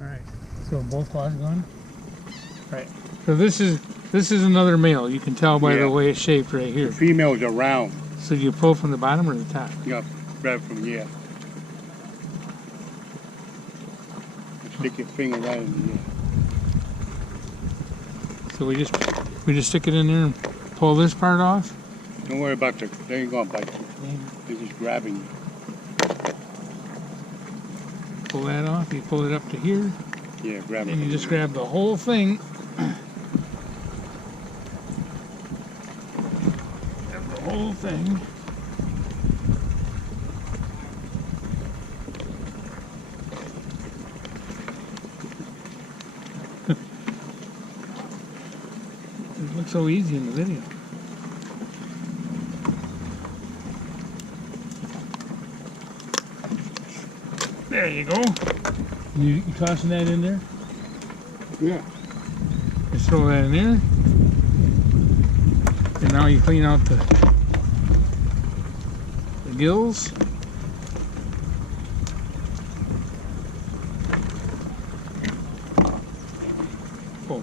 Alright, so both claws gone? Right. So this is another male. You can tell by the way it's shaped right here. The females are round. So do you pull from the bottom or the top? Yeah, grab from here. Stick your finger right in the ear. So we just stick it in there and pull this part off? Don't worry about they ain't gonna bite you. They're just grabbing you. Pull that off, you pull it up to here. Yeah, grab it. And you just grab the whole thing. Grab the whole thing. It looks so easy in the video. There you go. You tossing that in there? Yeah. Just throw that in there. And now you clean out the gills. Oh.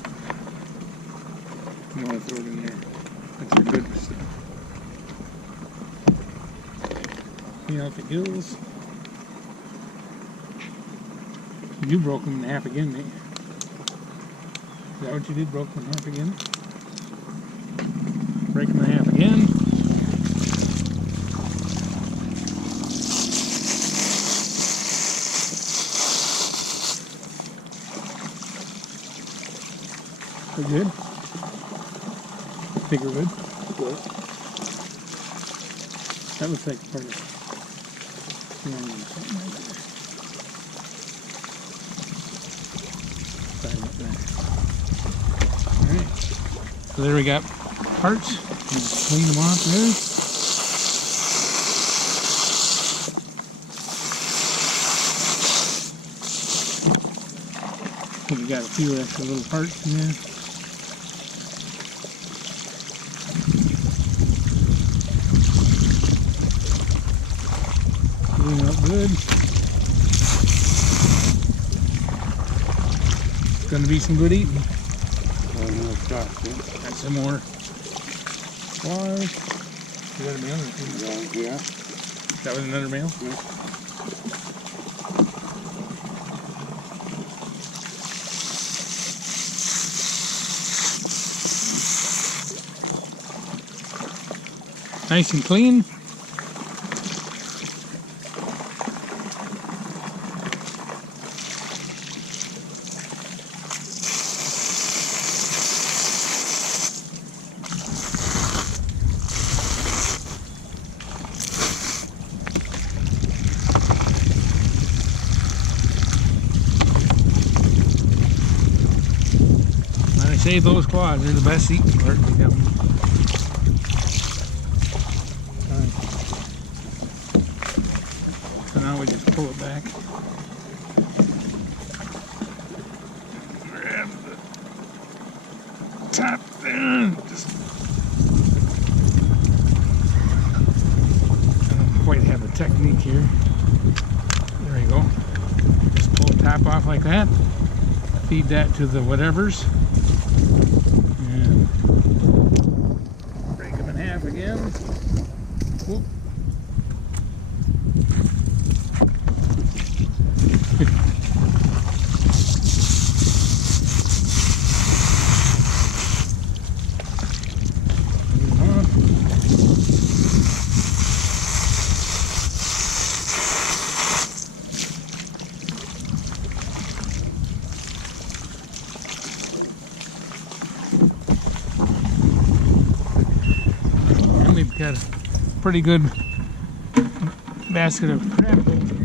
You want to throw it in there. That's your good stuff. Clean out the gills. You broke them in half again, mate. Is that what you did? Broke them in half again? Break them in half again. We're good? Think we're good? Good. That looks like part of it. Alright, so there we got parts. Just clean them off there. So we got a few extra little parts in there. Clean up good. It's gonna be some good eating. Got some more claws. You got a male or two? Yeah. That was another male? Yeah. Nice and clean. Save those claws, they're the best eating part. So now we just pull it back. Grab the top there. Just, I don't quite have the technique here. There you go. Just pull the top off like that. Feed that to the whatevers. And break them in half again. Whoop. Got a pretty good basket of crab over here.